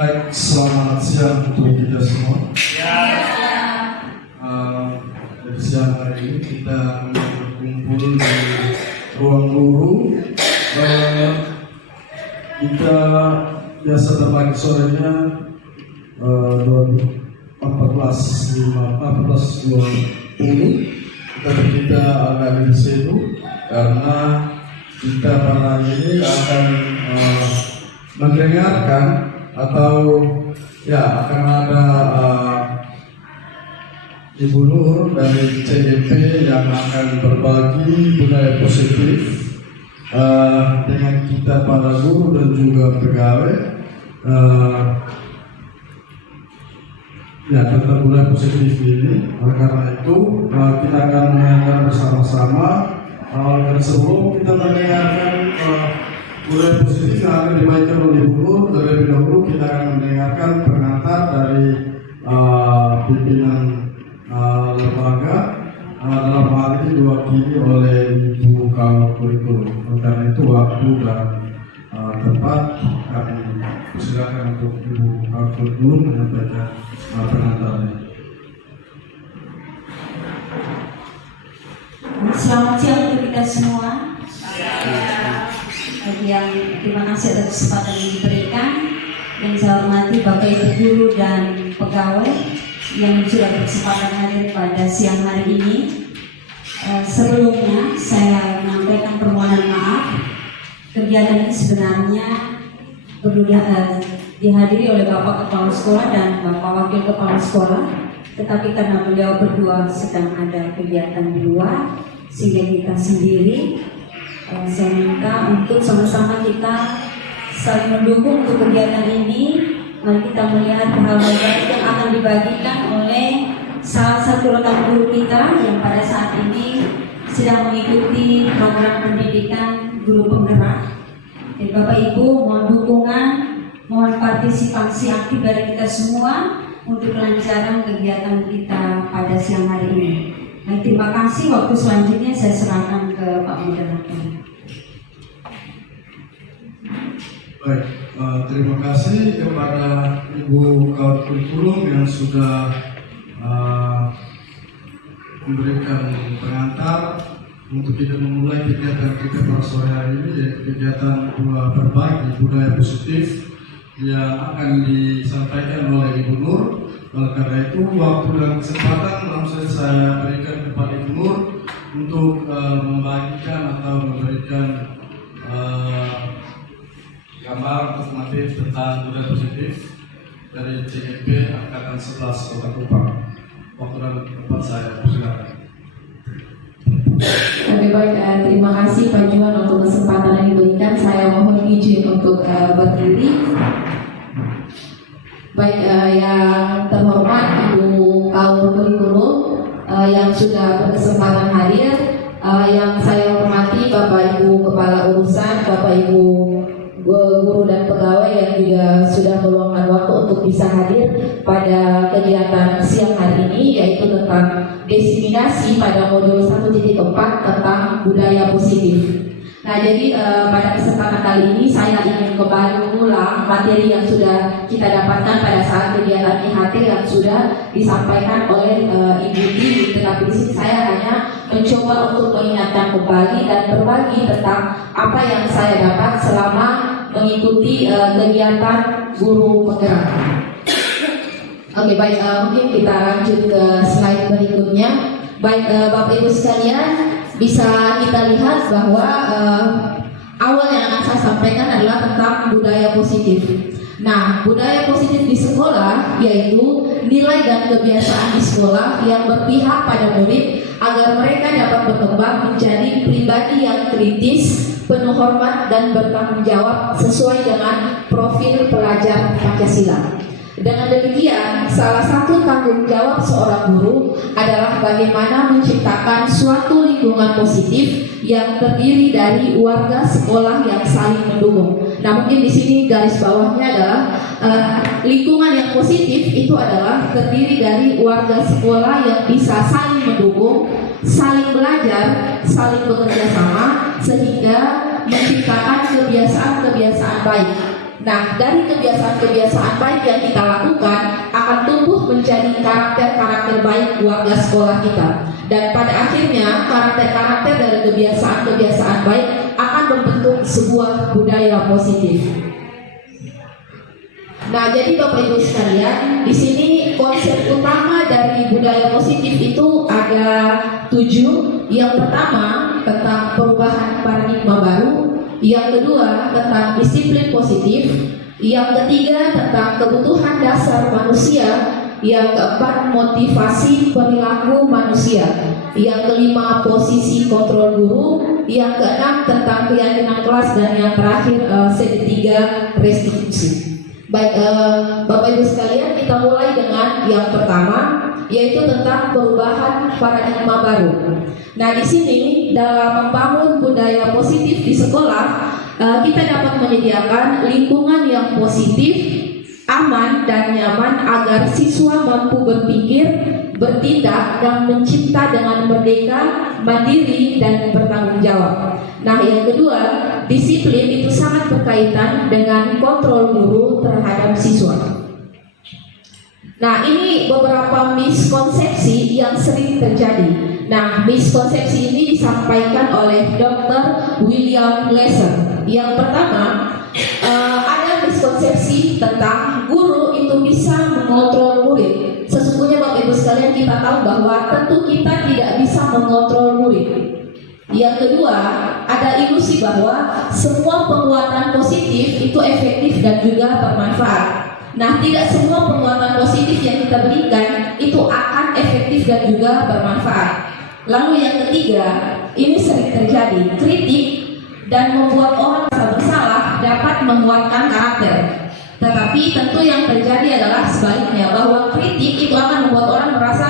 Baik, selamat siang untuk kita semua. Di siang hari ini kita berkumpul di ruang guru. Kita biasa berbagi sorenya 14.20. Kita agak di situ karena kita pada hari ini akan mendengarkan atau ya akan ada Ibu Nur dari CGP yang akan berbagi budaya positif dengan kita para guru dan juga pegawai ya tentang budaya positif ini. Oleh karena itu kita akan mendengarkan bersama-sama. Dan sebelum kita mendengarkan budaya positif yang akan dibacakan oleh Ibu Nur, terlebih dahulu kita akan mendengarkan pengantar dari pimpinan lembaga dalam hal ini diwakili oleh Ibu Kawal Kurikulum. Karena itu waktu dan tempat kami persilakan untuk Ibu Kawal Kurikulum menyampaikan pengantarnya. Selamat siang untuk kita semua. Terima kasih atas kesempatan yang diberikan. Yang saya hormati Bapak Ibu guru dan pegawai yang sudah berkesempatan hadir pada siang hari ini. Sebelumnya saya menyampaikan permohonan maaf. Kegiatan ini sebenarnya dihadiri oleh Bapak Kepala Sekolah dan Bapak Wakil Kepala Sekolah, tetapi karena beliau berdua sedang ada kegiatan di luar, sehingga kita sendiri saya minta untuk sama-sama kita saling mendukung untuk kegiatan ini. Mari kita melihat hal-hal baik yang akan dibagikan oleh salah satu rekan guru kita yang pada saat ini sedang mengikuti program pendidikan guru penggerak. Jadi Bapak Ibu mohon dukungan, mohon partisipasi aktif dari kita semua untuk kelancaran kegiatan kita pada siang hari ini. Nah, terima kasih. Waktu selanjutnya saya serahkan ke Pak Moderator. Baik, terima kasih kepada Ibu Kawal Kurikulum yang sudah memberikan pengantar untuk kita memulai kegiatan kita pada sore hari ini, yaitu kegiatan berbagi budaya positif yang akan disampaikan oleh Ibu Nur. Oleh karena itu, waktu dan kesempatan langsung saya berikan kepada Ibu Nur untuk membagikan atau memberikan gambar informatif tentang budaya positif dari CGP Angkatan 11 Kota Kupang. Waktu dan tempat saya persilakan. Oke, baik, terima kasih Pak Juan untuk kesempatan yang diberikan. Saya mohon izin untuk berdiri. Baik, yang terhormat Ibu Kawal Kurikulum yang sudah berkesempatan hadir, yang saya hormati Bapak Ibu Kepala Urusan, Bapak Ibu guru dan pegawai yang juga sudah meluangkan waktu untuk bisa hadir pada kegiatan siang hari ini, yaitu tentang diseminasi pada modul 1.4 tentang budaya positif. Nah, jadi pada kesempatan kali ini saya ingin kembali mengulang materi yang sudah kita dapatkan pada saat kegiatan IHT yang sudah disampaikan oleh Ibu Di. Tetapi di sini saya hanya mencoba untuk mengingatkan kembali dan berbagi tentang apa yang saya dapat selama mengikuti kegiatan guru penggerak. Oke, baik, mungkin kita lanjut ke slide berikutnya. Baik, Bapak Ibu sekalian, bisa kita lihat bahwa awal yang akan saya sampaikan adalah tentang budaya positif. Nah, budaya positif di sekolah yaitu nilai dan kebiasaan di sekolah yang berpihak pada murid agar mereka dapat berkembang menjadi pribadi yang kritis, penuh hormat dan bertanggung jawab sesuai dengan profil pelajar Pancasila. Dengan demikian, salah satu tanggung jawab seorang guru adalah bagaimana menciptakan suatu lingkungan positif yang terdiri dari warga sekolah yang saling mendukung. Nah, mungkin di sini garis bawahnya adalah lingkungan yang positif itu adalah terdiri dari warga sekolah yang bisa saling mendukung, saling belajar, saling bekerja sama, sehingga menciptakan kebiasaan-kebiasaan baik. Nah, dari kebiasaan-kebiasaan baik yang kita lakukan akan tumbuh menjadi karakter-karakter baik warga sekolah kita. Dan pada akhirnya karakter-karakter dari kebiasaan-kebiasaan baik akan membentuk sebuah budaya positif. Nah, jadi Bapak Ibu sekalian, di sini konsep utama dari budaya positif itu ada 7. Yang pertama tentang perubahan paradigma baru, yang kedua tentang disiplin positif, yang ketiga tentang kebutuhan dasar manusia, yang keempat motivasi perilaku manusia, yang kelima posisi kontrol guru, yang keenam tentang keyakinan kelas, dan yang terakhir ketiga restitusi. Baik, Bapak Ibu sekalian, kita mulai dengan yang pertama, yaitu tentang perubahan paradigma baru. Nah, di sini dalam membangun budaya positif di sekolah, kita dapat menyediakan lingkungan yang positif, aman dan nyaman agar siswa mampu berpikir, bertindak, dan mencipta dengan merdeka, mandiri, dan bertanggung jawab. Nah, yang kedua, disiplin itu sangat berkaitan dengan kontrol guru terhadap siswa. Nah, ini beberapa miskonsepsi yang sering terjadi. Nah, miskonsepsi ini disampaikan oleh Dr. William Glasser. Yang pertama, ada miskonsepsi tentang guru itu bisa mengontrol murid. Sesungguhnya Bapak Ibu sekalian, kita tahu bahwa tentu kita tidak bisa mengontrol murid. Yang kedua, ada ilusi bahwa semua penguatan positif itu efektif dan juga bermanfaat. Nah, tidak semua penguatan positif yang kita berikan itu akan efektif dan juga bermanfaat. Lalu yang ketiga, ini sering terjadi, kritik dan membuat orang merasa bersalah dapat menguatkan karakter. Tetapi tentu yang terjadi adalah sebaliknya, bahwa kritik itu akan membuat orang merasa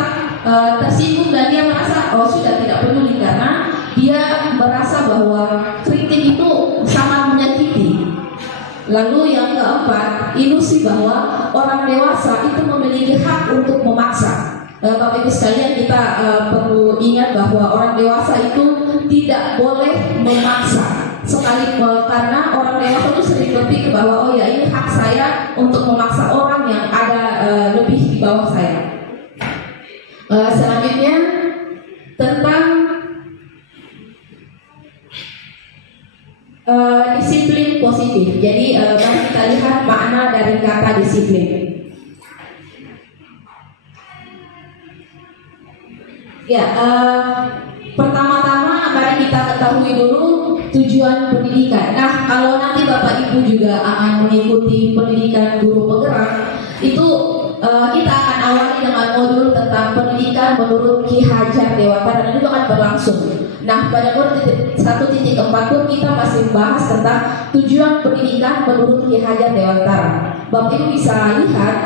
tersinggung dan dia merasa sudah tidak peduli, karena dia merasa bahwa kritik itu sangat menyakiti. Lalu yang keempat, ilusi bahwa orang dewasa itu memiliki hak untuk memaksa. Bapak Ibu sekalian, kita perlu ingat bahwa orang dewasa itu tidak boleh memaksa. Karena orang dewasa itu sering berpikir bahwa ini hak saya untuk memaksa orang yang ada lebih di bawah saya. Selanjutnya tentang disiplin positif. Jadi mari kita lihat makna dari kata disiplin. Ya, pertama-tama mari kita ketahui dulu tujuan pendidikan. Nah, kalau nanti Bapak Ibu juga akan mengikuti pendidikan guru penggerak, itu kita akan awali dengan modul tentang pendidikan menurut Ki Hajar Dewantara, dan itu akan berlangsung. Nah, pada modul 1.4 pun kita masih membahas tentang tujuan pendidikan menurut Ki Hajar Dewantara. Bapak Ibu bisa lihat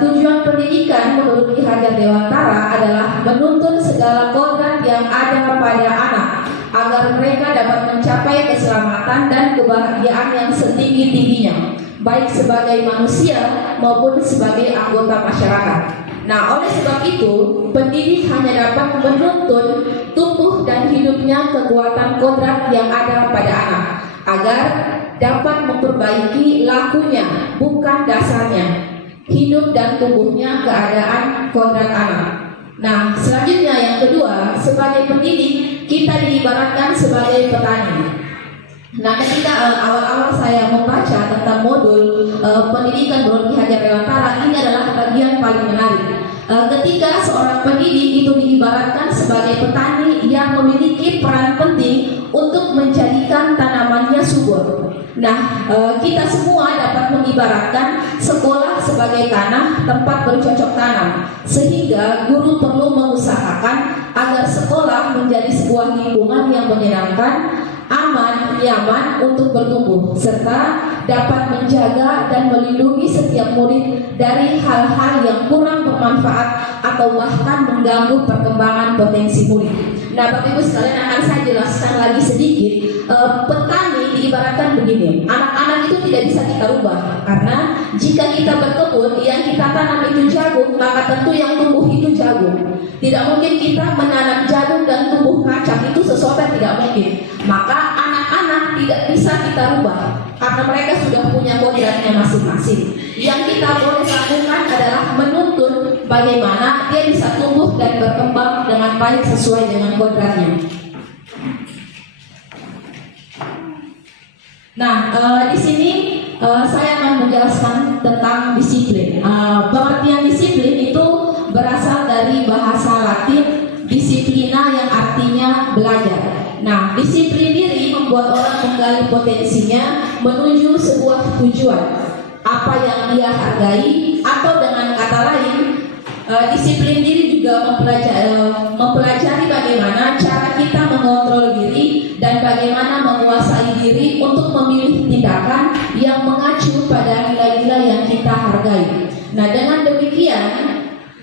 tujuan pendidikan menurut Ki Hajar Dewantara adalah menuntun segala kodrat yang ada pada anak agar mereka dapat mencapai keselamatan dan kebahagiaan yang setinggi-tingginya, baik sebagai manusia maupun sebagai anggota masyarakat. Nah, oleh sebab itu, pendidik hanya dapat menuntun tumbuh dan hidupnya kekuatan kodrat yang ada pada anak, agar dapat memperbaiki lakunya, bukan dasarnya, hidup dan tumbuhnya keadaan kodrat anak. Nah, selanjutnya yang kedua, sebagai pendidik, kita diibaratkan sebagai petani. Nah, ketika awal-awal saya membaca tentang modul pendidikan menurut Ki Hajar Dewantara, ini adalah bagian paling menarik. Ketika seorang pendidik itu diibaratkan sebagai petani yang memiliki peran penting untuk menjadikan tanamannya subur. Nah, kita semua dapat mengibaratkan sekolah sebagai tanah tempat bercocok tanam, sehingga guru perlu mengusahakan agar sekolah menjadi sebuah lingkungan yang menyenangkan, aman, nyaman untuk bertumbuh, serta dapat menjaga dan melindungi setiap murid dari hal-hal yang kurang bermanfaat atau bahkan mengganggu perkembangan potensi murid. Nah, Bapak Ibu sekalian, akan saya jelaskan lagi sedikit. Petani diibaratkan begini, anak-anak itu tidak bisa kita rubah, karena jika kita berkebun yang kita tanam itu jagung, maka tentu yang tumbuh itu jagung. Tidak mungkin kita menanam jagung dan tumbuh kacang, itu sesuatu yang tidak mungkin. Maka anak-anak tidak bisa kita rubah. karena mereka sudah punya kodratnya masing-masing. Yang kita boleh lakukan adalah menuntun bagaimana dia bisa tumbuh dan berkembang dengan baik sesuai dengan kodratnya. Nah, di sini saya akan menjelaskan tentang disiplin. Pengertian disiplin itu berasal dari bahasa Latin disiplina yang artinya belajar. Nah, disiplin diri membuat orang menggali potensinya menuju sebuah tujuan, apa yang dia hargai, atau dengan kata lain, disiplin diri juga mempelajari bagaimana cara kita mengontrol diri dan bagaimana menguasai diri untuk memilih tindakan yang mengacu pada nilai-nilai yang kita hargai. Nah, dengan demikian,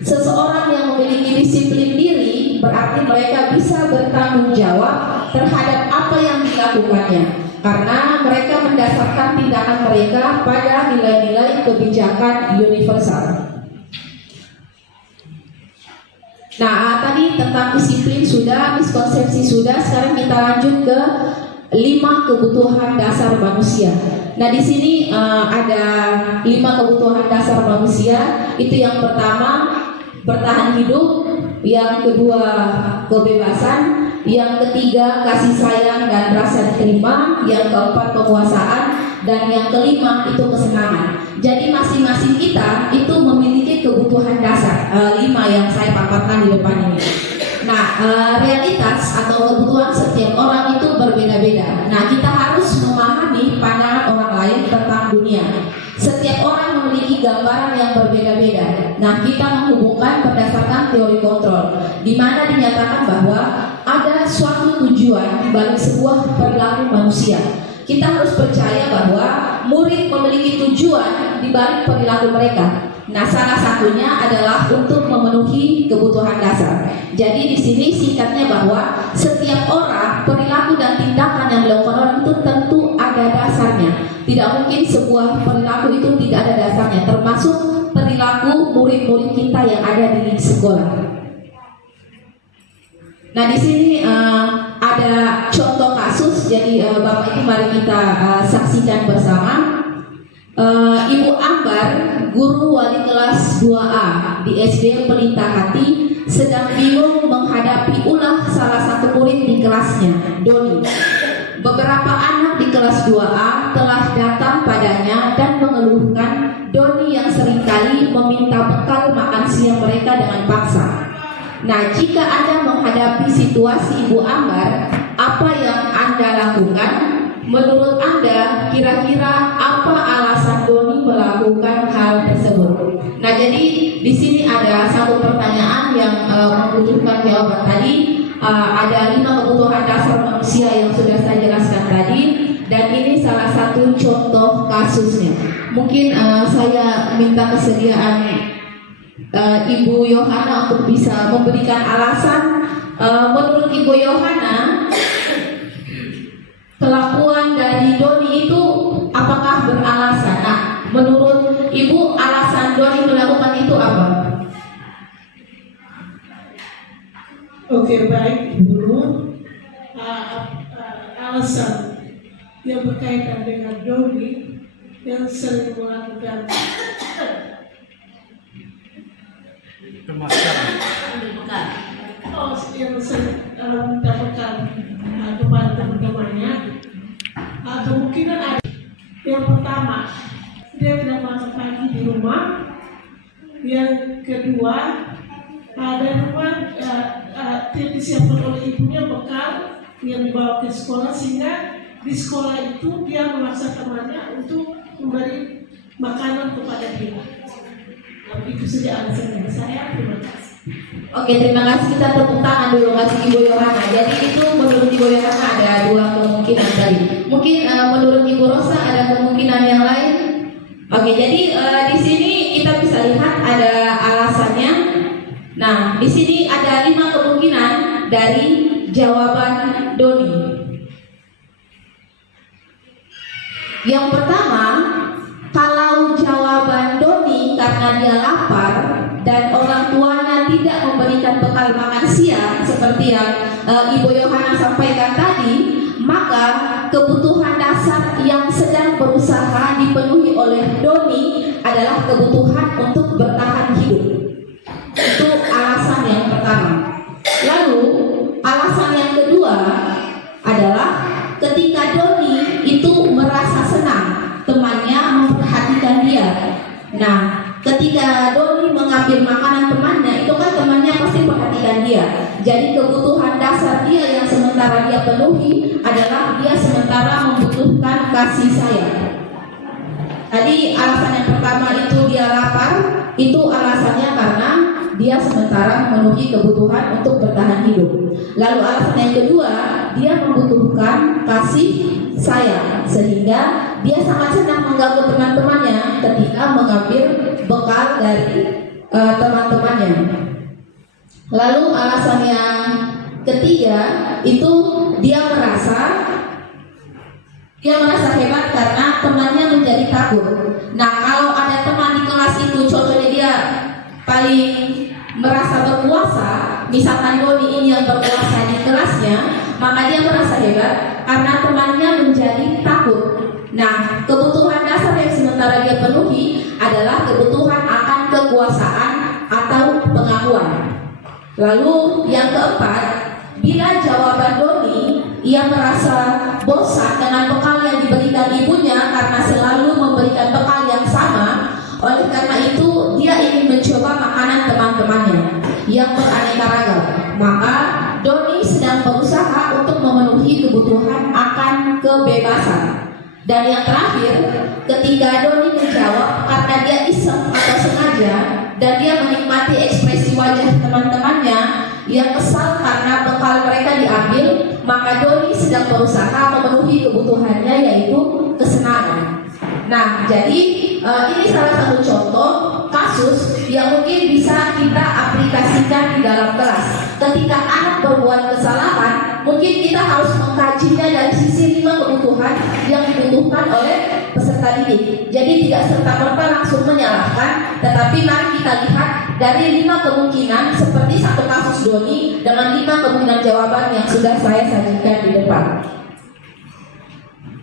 seseorang yang memiliki disiplin diri berarti mereka bisa bertanggung jawab terhadap apa yang dilakukannya, karena mereka mendasarkan tindakan mereka pada nilai-nilai kebijakan universal. Nah, tadi tentang disiplin sudah, miskonsepsi sudah, sekarang kita lanjut ke 5 kebutuhan dasar manusia. Nah, di sini ada 5 kebutuhan dasar manusia. Itu yang pertama, bertahan hidup, yang kedua, kebebasan, yang ketiga, kasih sayang dan rasa diterima, yang keempat, penguasaan, dan yang kelima itu kesenangan. Jadi masing-masing kita itu memiliki kebutuhan dasar 5 yang saya paparkan di depan ini. Nah, realitas atau kebutuhan setiap orang itu berbeda-beda. Nah, kita harus memahami pandangan orang lain tentang dunia. Setiap orang memiliki gambaran yang berbeda-beda. Nah, kita menghubungkan berdasarkan teori kontrol, di mana dinyatakan bahwa ada suatu tujuan bagi sebuah perilaku manusia. Kita harus percaya bahwa murid memiliki tujuan di balik perilaku mereka. Nah, salah satunya adalah untuk memenuhi kebutuhan dasar. Jadi di sini singkatnya bahwa setiap orang, perilaku dan tindakan yang dilakukan orang itu tentu ada dasarnya. Tidak mungkin sebuah perilaku itu tidak ada dasarnya, termasuk perilaku murid-murid kita yang ada di sekolah. Nah, di sini ada contoh kasus. Jadi Bapak Ibu, mari kita saksikan bersama. Ibu Ambar, guru wali kelas 2A di SD Pelita Hati, sedang bingung menghadapi ulah salah satu murid di kelasnya, Doni. Beberapa anak di kelas 2A telah datang padanya dan mengeluhkan Doni yang seringkali meminta bekal makan siang mereka dengan paksa. Nah, jika Anda menghadapi situasi Ibu Ambar, apa yang Anda lakukan? Menurut Anda, kira-kira apa alasan Doni melakukan hal tersebut? Nah, jadi di sini ada satu pertanyaan yang membutuhkan jawaban tadi. Ada 5 kebutuhan dasar manusia yang sudah saya jelaskan tadi, dan ini salah satu contoh kasusnya. Mungkin saya minta kesediaan Ibu Yohana untuk bisa memberikan alasan. Menurut Ibu Yohana, kelakuan dari Doni itu apakah beralasan? Nah, menurut Ibu, alasan Doni melakukan itu apa? Oke, baik Ibu. Alasan yang berkaitan dengan Doni yang sering melakukan yang sering minta bekal kepada teman-temannya, kemungkinan ada. Yang pertama, dia tidak makan pagi di rumah. Yang kedua, ada rumah tidak disiapkan oleh ibunya bekal yang dibawa ke sekolah, sehingga di sekolah itu dia memaksa temannya untuk memberi makanan kepada dia. Itu saja alasan dari saya. Terima kasih. Oke, terima kasih. Kita tepuk tangan dulu kasih Ibu Yohana. Jadi itu menurut Ibu Yohana ada 2 kemungkinan tadi. Mungkin menurut Ibu Rosa ada kemungkinan yang lain. Oke, jadi di sini kita bisa lihat ada alasannya. Nah, di sini ada 5 kemungkinan dari jawaban Doni. Yang pertama, kalau jawaban Doni karena dia lapar dan orang tuanya tidak memberikan bekal makan siang seperti yang Ibu Yohana sampaikan tadi, maka kebutuhan dasar yang sedang berusaha kebutuhan untuk bertahan hidup. Itu alasan yang pertama. Lalu alasan yang kedua adalah ketika Doni itu merasa senang temannya memperhatikan dia. Nah, ketika Doni mengambil makanan temannya, itu kan temannya pasti perhatikan dia. Jadi kebutuhan dasar dia yang sementara dia penuhi adalah dia sementara membutuhkan kasih sayang. Tadi alasan yang pertama itu dia lapar, itu alasannya karena dia sementara memenuhi kebutuhan untuk bertahan hidup. Lalu alasan yang kedua, dia membutuhkan kasih sayang, sehingga dia sangat senang mengganggu teman-temannya ketika mengambil bekal dari teman-temannya. Lalu alasan yang ketiga itu dia merasa hebat karena temannya menjadi takut. Nah, kalau ada teman di kelas itu contohnya dia paling merasa berkuasa, misalkan Doni ini yang berkuasa di kelasnya, maka dia merasa hebat karena temannya menjadi takut. Nah, kebutuhan dasar yang sementara dia penuhi adalah kebutuhan akan kekuasaan atau pengakuan. Lalu yang keempat, bila jawaban Doni, ia merasa bosan dengan bekal yang diberikan ibunya karena selalu memberikan bekal yang sama. Oleh karena itu, dia ingin mencoba makanan teman-temannya yang beraneka ragam. Maka Doni sedang berusaha untuk memenuhi kebutuhan akan kebebasan. Dan yang terakhir, ketika Doni menjawab karena dia iseng atau sengaja, dan dia menikmati ekspresi wajah teman-temannya yang kesal karena bekal mereka diambil, maka Doni sedang berusaha memenuhi kebutuhannya, yaitu kesenangan. Nah, jadi ini salah satu contoh kasus yang mungkin bisa kita aplikasikan di dalam kelas. Ketika anak berbuat kesalahan, mungkin kita harus mengkajinya dari sisi 5 kebutuhan yang dibutuhkan oleh peserta didik. Jadi tidak serta-merta langsung menyalahkan, tetapi mari kita lihat dari 5 kemungkinan seperti satu kasus Doni dengan 5 kemungkinan jawaban yang sudah saya sajikan di depan.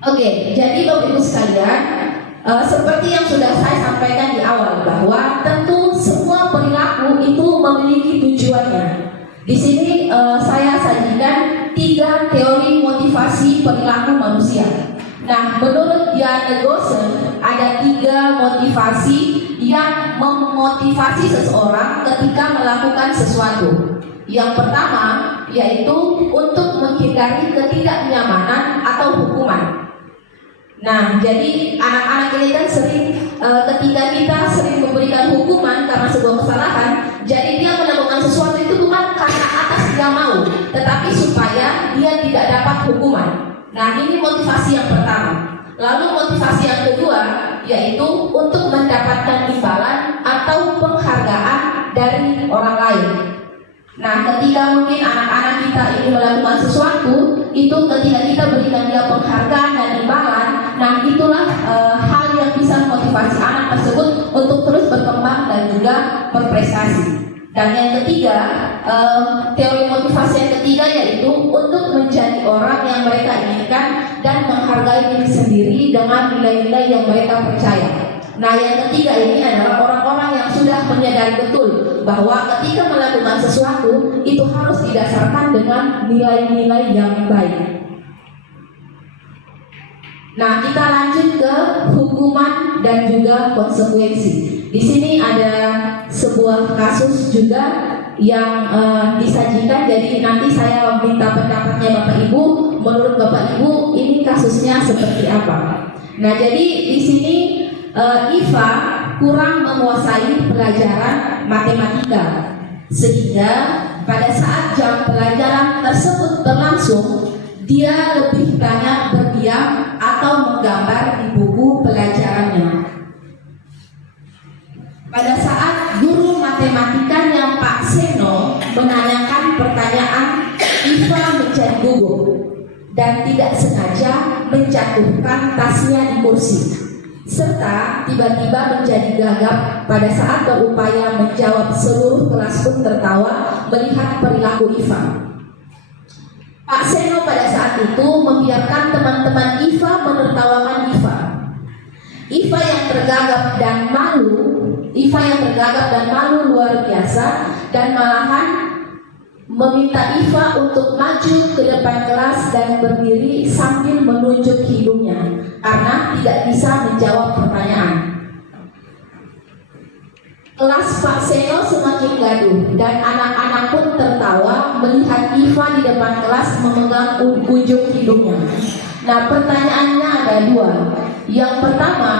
Oke, jadi Bapak Ibu sekalian, seperti yang sudah saya sampaikan di awal bahwa tentu semua perilaku itu memiliki tujuannya. Di sini saya sajikan 3 teori motivasi perilaku manusia. Nah, menurut Jan Negosen ada 3 motivasi yang memotivasi seseorang ketika melakukan sesuatu. Yang pertama yaitu untuk menghindari ketidaknyamanan atau hukuman. Nah, jadi anak-anak ini kan sering ketika kita sering memberikan hukuman karena sebuah kesalahan, jadi dia melakukan sesuatu itu bukan karena atas dia mau, tetapi supaya dia tidak dapat hukuman. Nah, ini motivasi yang pertama. Lalu motivasi yang kedua yaitu untuk mendapatkan imbalan atau penghargaan dari orang lain. Nah, ketika mungkin anak-anak kita ini melakukan sesuatu, itu ketika kita berikan dia penghargaan dan imbalan, nah itulah hal yang bisa memotivasi anak tersebut untuk terus berkembang dan juga berprestasi. Dan yang ketiga, teori motivasi yang ketiga yaitu untuk menjadi orang yang mereka inginkan dan menghargai diri sendiri dengan nilai-nilai yang mereka percaya. Nah, yang ketiga ini adalah orang-orang yang sudah menyadari betul bahwa ketika melakukan sesuatu itu harus didasarkan dengan nilai-nilai yang baik. Nah, kita lanjut ke hukuman dan juga konsekuensi. Di sini ada sebuah kasus juga yang disajikan. Jadi nanti saya minta pendapatnya Bapak Ibu. Menurut Bapak Ibu ini kasusnya seperti apa? Nah, jadi di sini Iva kurang menguasai pelajaran matematika, sehingga pada saat jam pelajaran tersebut berlangsung, dia lebih banyak berdiam atau menggambar di buku pelajarannya. Pada saat guru matematikanya Pak Seno menanyakan pertanyaan, Iva menjadi gugup dan tidak sengaja menjatuhkan tasnya di kursi, serta tiba-tiba menjadi gagap pada saat berupaya menjawab. Seluruh kelas pun tertawa melihat perilaku Iva. Pak Seno pada saat itu membiarkan teman-teman Iva menertawakan Iva. Iva yang tergagap dan malu luar biasa, dan malahan meminta Iva untuk maju ke depan kelas dan berdiri sambil menunjuk hidungnya karena tidak bisa menjawab pertanyaan. Kelas Pak Seno semakin gaduh dan anak-anak pun tertawa melihat Iva di depan kelas memegang ujung hidungnya. Nah, pertanyaannya ada dua. Yang pertama,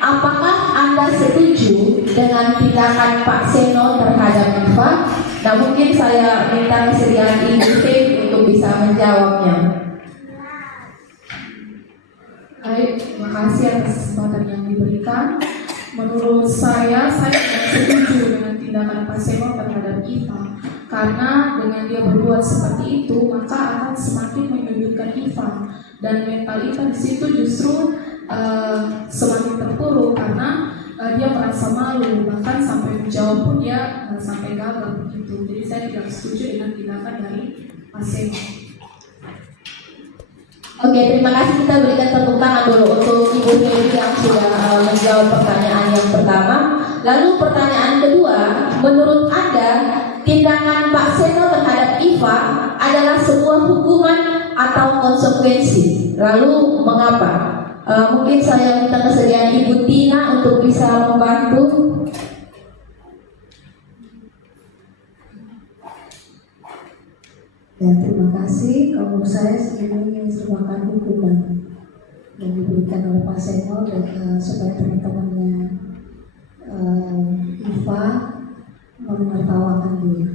apakah Anda setuju dengan tindakan Pak Seno terhadap Iva? Nah, mungkin saya minta kesediaan Ibu Tim untuk bisa menjawabnya. Baik, terima kasih atas kesempatan yang diberikan. Menurut saya tidak setuju dengan tindakan Pak Seno terhadap Iva, karena dengan dia berbuat seperti itu maka akan semakin menyudutkan Iva, dan mental Iva di situ justru semakin terpuruk karena dia merasa malu, bahkan sampai menjawab pun dia sampai gagal begitu. Jadi saya tidak setuju dengan tindakan dari Pak Seno. Oke, terima kasih. Kita berikan tepuk tangan dulu untuk Ibu Mary yang sudah menjawab pertanyaan yang pertama. Lalu pertanyaan kedua, menurut Anda tindakan Pak Seno terhadap Iva adalah sebuah hukuman atau konsekuensi? Lalu mengapa? Mungkin saya minta kesediaan Ibu Tina untuk bisa membantu. Ya, terima kasih. Kalau menurut saya ini merupakan hukuman yang diberikan oleh Pak Seno dan supaya teman-temannya Iva menertawakan dia.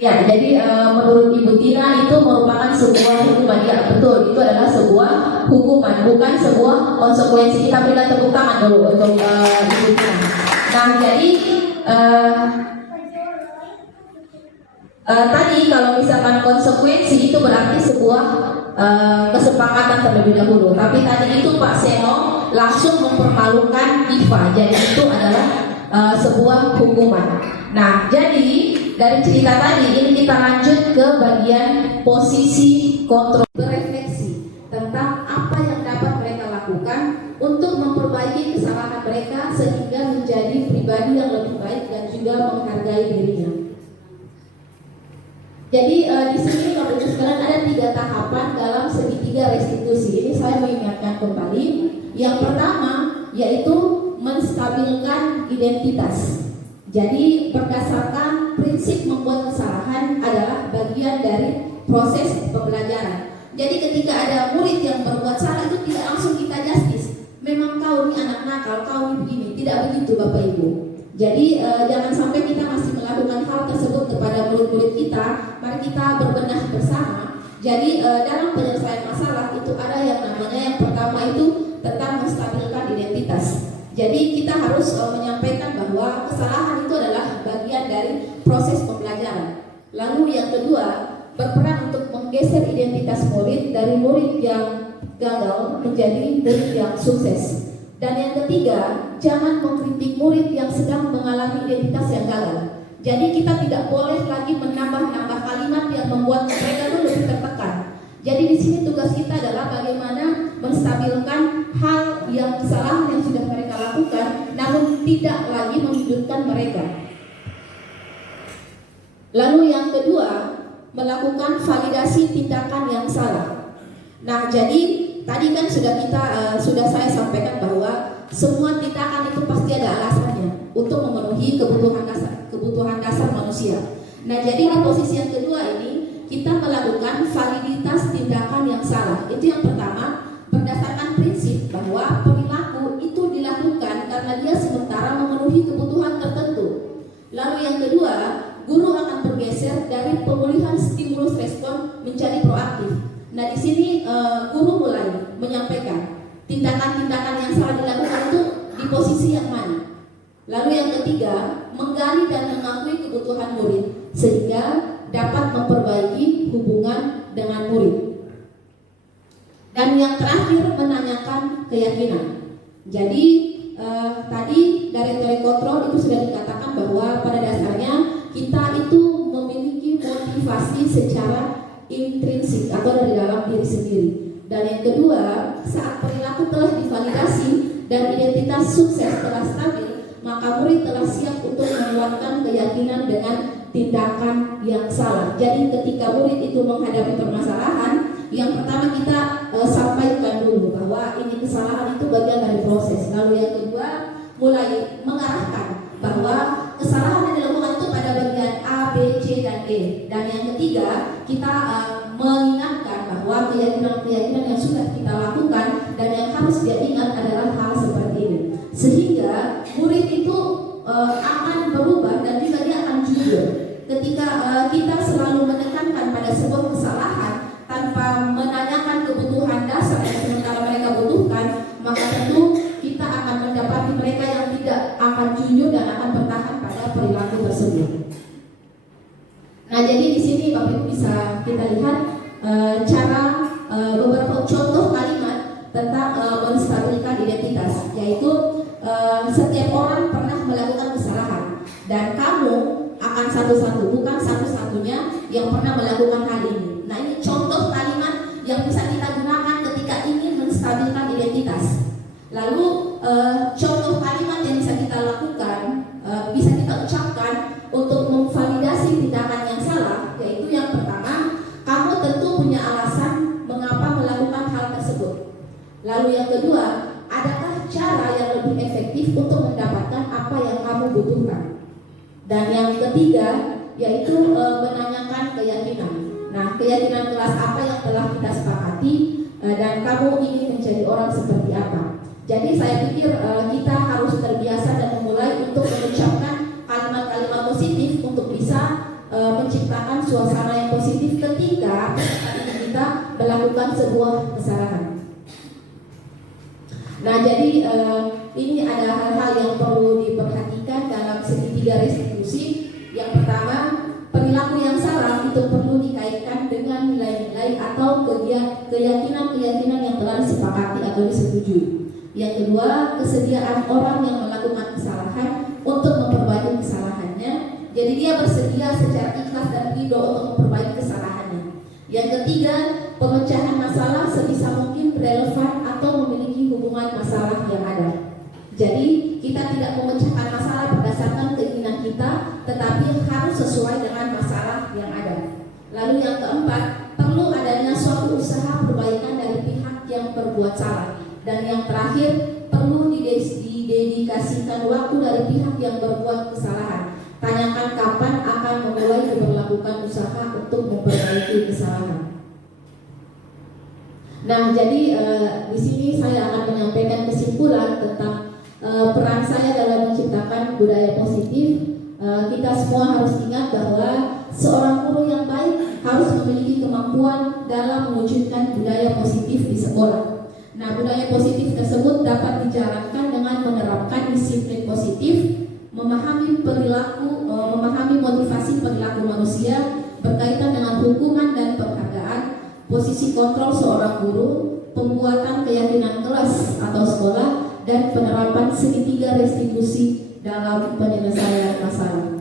Ya, jadi menurut Ibu Tina itu merupakan sebuah hukuman. Ya, betul, itu adalah sebuah hukuman, bukan sebuah konsekuensi. Kita berikan tepuk tangan dulu untuk Ibu Tina. Nah, jadi tadi kalau misalkan konsekuensi itu berarti sebuah kesepakatan terlebih dahulu. Tapi tadi itu Pak Seno langsung mempermalukan Iva, jadi itu adalah sebuah hukuman. Nah, jadi dari cerita tadi ini kita lanjut ke bagian posisi kontrol, berefleksi tentang apa yang dapat mereka lakukan untuk memperbaiki kesalahan mereka sehingga menjadi pribadi yang lebih baik dan juga menghargai dirinya. Jadi di sini Bapak Ibu sekalian ada 3 tahapan dalam segitiga restitusi. Ini saya mengingatkan kembali. Yang pertama yaitu menstabilkan identitas. Jadi berdasarkan prinsip membuat kesalahan adalah bagian dari proses pembelajaran. Jadi ketika ada murid yang berbuat salah itu tidak langsung kita justice. Memang kau ini anak nakal, kau ini begini. Tidak begitu Bapak Ibu. Jadi jangan sampai kita masih melakukan hal tersebut kepada murid-murid kita. Mari kita berbenah bersama. Jadi dalam penyelesaian masalah itu ada yang namanya, yang pertama itu tentang menstabilkan identitas. Jadi kita harus menyampaikan bahwa kesalahan itu adalah bagian dari proses pembelajaran. Lalu yang kedua, berperan untuk menggeser identitas murid dari murid yang gagal menjadi murid yang sukses. Dan yang ketiga, jangan mengkritik murid yang sedang mengalami identitas yang gagal. Jadi kita tidak boleh lagi menambah-nambah kalimat yang membuat mereka itu lebih tertekan. Jadi di sini tugas kita adalah bagaimana menstabilkan hal yang kesalahan yang sudah mereka lakukan, namun tidak lagi menyudutkan mereka. Lalu yang kedua, melakukan validasi tindakan yang salah. Nah, jadi tadi kan sudah saya sampaikan bahwa semua tindakan itu pasti ada alasannya untuk memenuhi kebutuhan dasar manusia. Nah, jadi di posisi yang kedua ini kita melakukan validitas tindakan yang salah. Itu yang pertama, berdasarkan prinsip bahwa perilaku itu dilakukan karena dia sementara memenuhi kebutuhan tertentu. Lalu yang kedua, guru akan bergeser dari pemulihan stimulus respon menjadi proaktif. Nah, di sini guru mulai menyampaikan tindakan-tindakan yang salah dilakukan itu di posisi yang mana. Lalu yang ketiga, menggali dan mengakui kebutuhan murid sehingga dapat memperbaiki hubungan dengan murid. Dan yang terakhir, menanyakan keyakinan. Jadi tadi dari teori kontrol itu sudah dikatakan bahwa pada dasarnya kita itu memiliki motivasi secara intrinsik atau dari dalam diri sendiri. Dan yang kedua, saat perilaku telah divalidasi dan identitas sukses telah stabil, maka murid telah siap untuk menguatkan keyakinan dengan tindakan yang salah. Jadi ketika murid itu menghadapi permasalahan, yang pertama kita sampaikan dulu bahwa ini kesalahan itu bagian dari proses. Lalu yang kedua, mulai mengarahkan bahwa kesalahan yang dilakukan itu pada bagian A, B, C, dan D. Dan yang ketiga, kita mengingatkan bahwa keyakinan-keyakinan yang sudah kita lakukan dan yang harus dia ingat adalah hal seperti ini. Sehingga murid itu akan berubah dan juga dia akan jujur. Ketika kita selalu menekankan pada sebuah kesalahan tanpa menanyakan kebutuhan dasar yang sementara mereka butuhkan, maka tentu kita akan mendapati mereka yang tidak akan jujur dan akan bertahan pada perilaku tersebut. Nah, jadi di sini Bapak Ibu bisa kita lihat cara beberapa contoh kalimat tentang menstabilkan identitas, yaitu setiap orang pernah melakukan kesalahan dan kamu akan satu-satu, bukan satu-satunya yang pernah melakukan hal ini. Nah, ini contoh kalimat yang bisa kita gunakan ketika ingin menstabilkan identitas. Lalu contoh kalimat yang bisa kita lakukan, bisa kita ucapkan untuk memvalidasi tindakan yang salah, yaitu yang pertama, kamu tentu punya alasan mengapa melakukan hal tersebut. Lalu yang kedua, adakah cara yang lebih efektif untuk mendapatkan apa yang kamu butuhkan? Dan yang ketiga, yaitu menanyakan keyakinan. Nah, keyakinan kelas apa yang telah kita sepakati dan kamu ingin menjadi orang seperti apa? Jadi saya pikir kita harus terbiasa dan memulai untuk mengucapkan kalimat-kalimat positif untuk bisa menciptakan suasana yang positif ketika kita melakukan sebuah kesalahan. Nah, jadi ini ada hal-hal yang perlu diperhatikan dalam segitiga restitusi. Yang pertama, perilaku yang salah itu perlu dikaitkan dengan nilai-nilai atau keyakinan-keyakinan yang telah disepakati atau disetujui. Yang kedua, kesediaan orang yang melakukan kesalahan untuk memperbaiki kesalahannya. Jadi dia bersedia secara ikhlas dan ridho untuk memperbaiki kesalahannya. Yang ketiga, pemecahan masalah sebisa mungkin relevan atau memiliki hubungan masalah yang ada. Jadi kita tidak memecahkan masalah berdasarkan keinginan kita, tetapi harus sesuai dengan masalah yang ada. Lalu yang keempat, perlu adanya suatu usaha perbaikan dari pihak yang berbuat salah. Dan yang terakhir, perlu didedikasikan waktu dari pihak yang berbuat kesalahan. Tanyakan kapan akan memulai memperlakukan usaha untuk memperbaiki kesalahan. Nah, jadi di sini saya akan menyampaikan kesimpulan tentang peran saya dalam menciptakan budaya positif. Kita semua harus ingat bahwa seorang guru yang baik harus memiliki kemampuan dalam mewujudkan budaya positif di sekolah. Nah, budaya positif tersebut dapat dijalankan dengan menerapkan disiplin positif, memahami motivasi perilaku manusia berkaitan dengan hukuman dan penghargaan, posisi kontrol seorang guru, pembuatan keyakinan kelas atau sekolah, dan penerapan segitiga restitusi dalam penyelesaian masalah.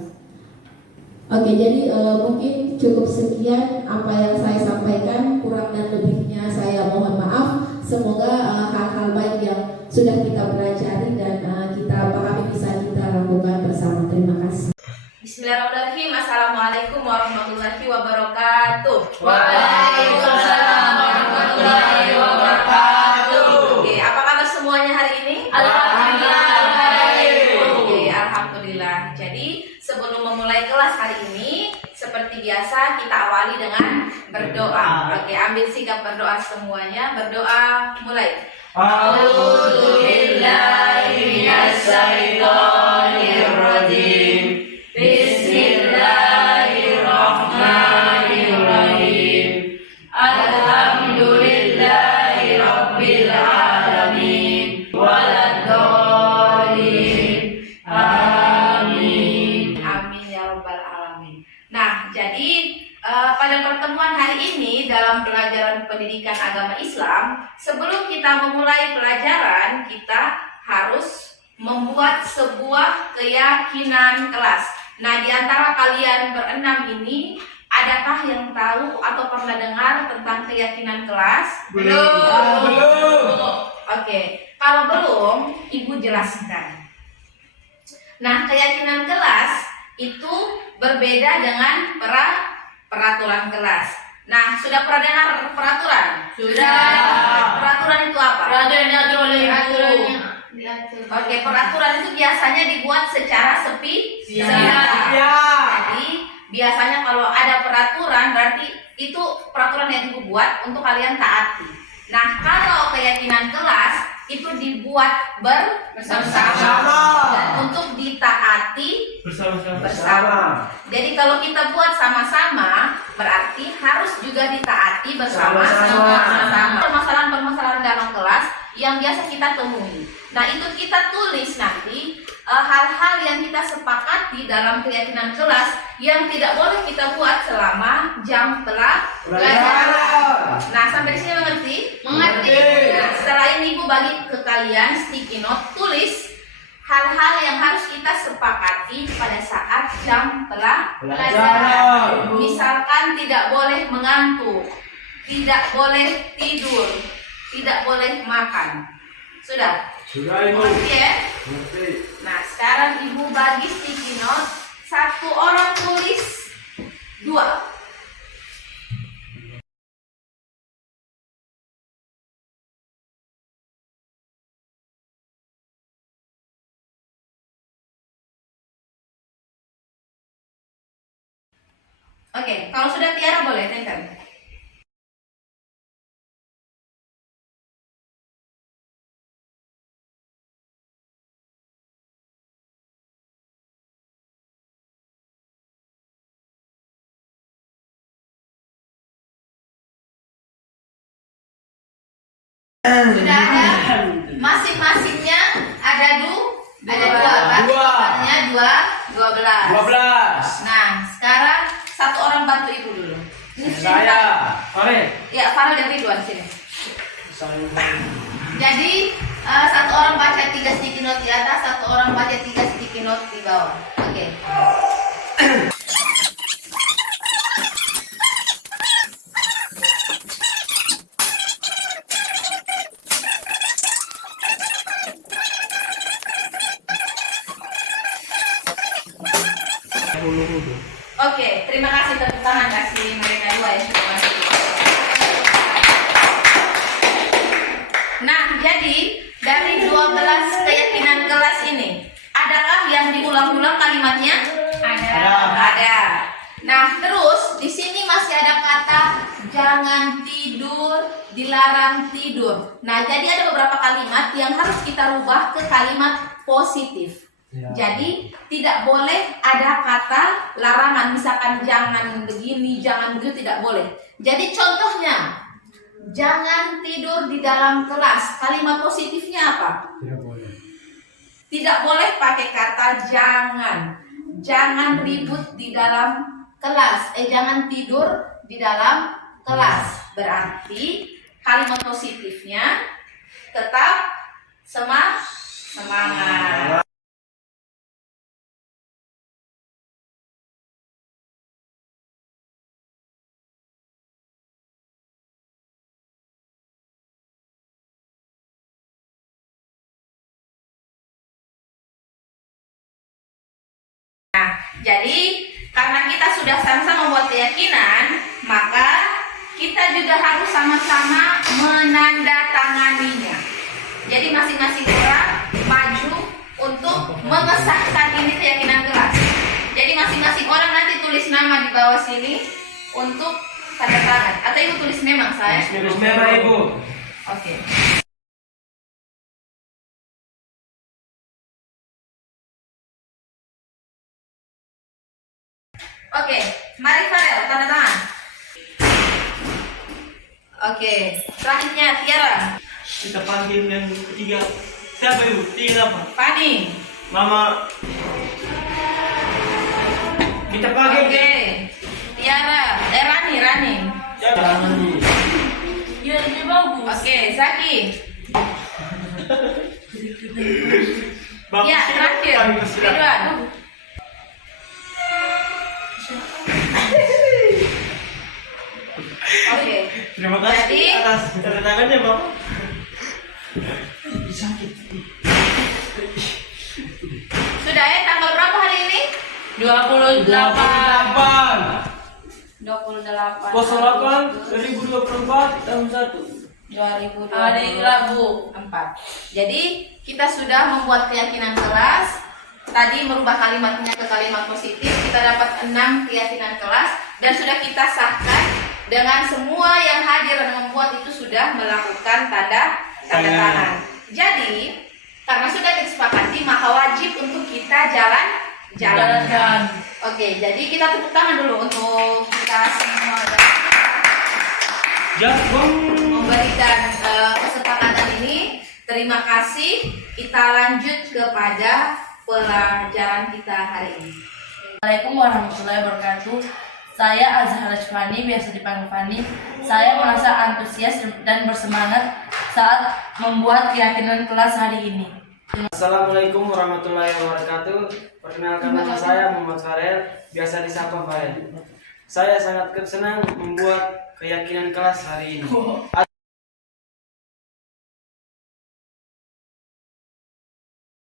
Oke, jadi mungkin cukup sekian apa yang saya sampaikan, kurang dan lebihnya saya mohon maaf. Semoga hal-hal baik yang sudah kita pelajari dan kita pahami bisa kita lakukan bersama. Terima kasih. Bismillahirrahmanirrahim. Assalamualaikum warahmatullahi wabarakatuh. Waalaikumsalam warahmatullahi wabarakatuh. Oke, apa kabar semuanya hari ini? Alhamdulillah baik. Oke, alhamdulillah. Jadi sebelum memulai kelas hari ini, seperti biasa kita awali dengan berdoa. Oke, ambil sikap berdoa semuanya. Berdoa, mulai. A'udzubillahi minasyaitonirrajim. Bismillahirrahmanirrahim. Alhamdulillahi rabbil alamin. Waladhdallin. Amin. Amin ya rabbal alamin. Nah, jadi pada pertemuan hari ini dalam pelajaran pendidikan agama Islam, sebelum kita memulai pelajaran, kita harus membuat sebuah keyakinan kelas. Nah, di antara kalian berenam ini, adakah yang tahu atau pernah dengar tentang keyakinan kelas? Belum. Oke, kalau belum, Ibu jelaskan. Nah, keyakinan kelas itu berbeda dengan peraturan kelas. Nah, sudah pernah dengar peraturan? Sudah. Peraturan itu apa? Peraturan yang diatur oleh ibu. Oke, peraturan itu biasanya dibuat secara sepihak. Jadi, biasanya kalau ada peraturan berarti itu peraturan yang ibu buat untuk kalian taati. Nah, kalau keyakinan kelas itu dibuat bersama dan untuk ditaati bersama. Jadi kalau kita buat sama-sama berarti harus juga ditaati bersama-sama. Permasalahan-permasalahan dalam kelas yang biasa kita temui. Nah, itu kita tulis nanti hal-hal yang kita sepakati dalam keyakinan kelas yang tidak boleh kita buat selama jam pelajaran. Nah, sampai di sini mengerti? Mengerti. Nah, setelah ini Ibu bagi ke kalian sticky note, tulis hal-hal yang harus kita sepakati pada saat jam pelajaran. Misalkan tidak boleh mengantuk, tidak boleh tidur, tidak boleh makan. Sudah? Sudah ibu. Mengerti ya? Mengerti. Nah, sekarang Ibu bagi sticky note, satu orang tulis 2. Oke, kalau sudah Tiara boleh tempel. Sudah ada masing-masingnya ada dua kan? Totalnya 12. Nah, sekarang satu orang bantu Ibu dulu. Ini Saya. Farel. Ya, Farel dan Ridwan sini. Jadi satu orang baca 3 sticky note di atas, satu orang baca 3 sticky note di bawah. Oke. Oke, terima kasih tepuk tangan kasih mereka dua ya. Nah, jadi dari 12 keyakinan kelas ini, adakah yang diulang-ulang kalimatnya? Ada. Nah, terus di sini masih ada kata jangan tidur, dilarang tidur. Nah, jadi ada beberapa kalimat yang harus kita rubah ke kalimat positif. Jadi tidak boleh ada kata larangan, misalkan jangan begini, jangan begitu, tidak boleh. Jadi contohnya, jangan tidur di dalam kelas. Kalimat positifnya apa? Tidak boleh pakai kata jangan. Jangan ribut di dalam kelas. Jangan tidur di dalam kelas. Berarti kalimat positifnya tetap semangat. Nah, jadi karena kita sudah sama-sama membuat keyakinan, maka kita juga harus sama-sama menandatanganinya. Jadi masing-masing orang maju untuk mengesahkan ini keyakinan kelas. Jadi masing-masing orang nanti tulis nama di bawah sini untuk tanda tangan. Atau Ibu tulis memang saya? Tulis merah Ibu. Oke. Oke, mari Farel, tanda tangan. Oke, selanjutnya Tiara. Kita panggil yang ketiga. Siapa ibu? Tiga apa? Fani. Mama. Kita panggil. Oke, Tiara. Rani. Jangan di. Ya, ini bagus. Oke, Zaki. Ya, terakhir. Ridwan. Terima kasih Jadi- atas kedatangannya Bapak. Sudah ya, tanggal berapa hari ini? 28 28 08 2024 tahun 1. 2024 Hari Rabu. 4. Jadi kita sudah membuat keyakinan kelas. Tadi merubah kalimatnya ke kalimat positif. Kita dapat 6 keyakinan kelas dan sudah kita sahkan dengan semua yang hadir dan membuat itu sudah melakukan tanda tangan. Jadi karena sudah disepakati maka wajib untuk kita jalankan. Oke, jadi kita tepuk tangan dulu untuk kita semua memberikan kesepakatan ini. Terima kasih. Kita lanjut kepada pelajaran kita hari ini. Assalamualaikum warahmatullahi wabarakatuh. Saya Azhar Fani, biasa dipanggil Fani. Saya merasa antusias dan bersemangat saat membuat keyakinan kelas hari ini. Assalamualaikum warahmatullahi wabarakatuh. Perkenalkan nama saya Muhammad Farel, biasa disapa Farel. Saya sangat senang membuat keyakinan kelas hari ini.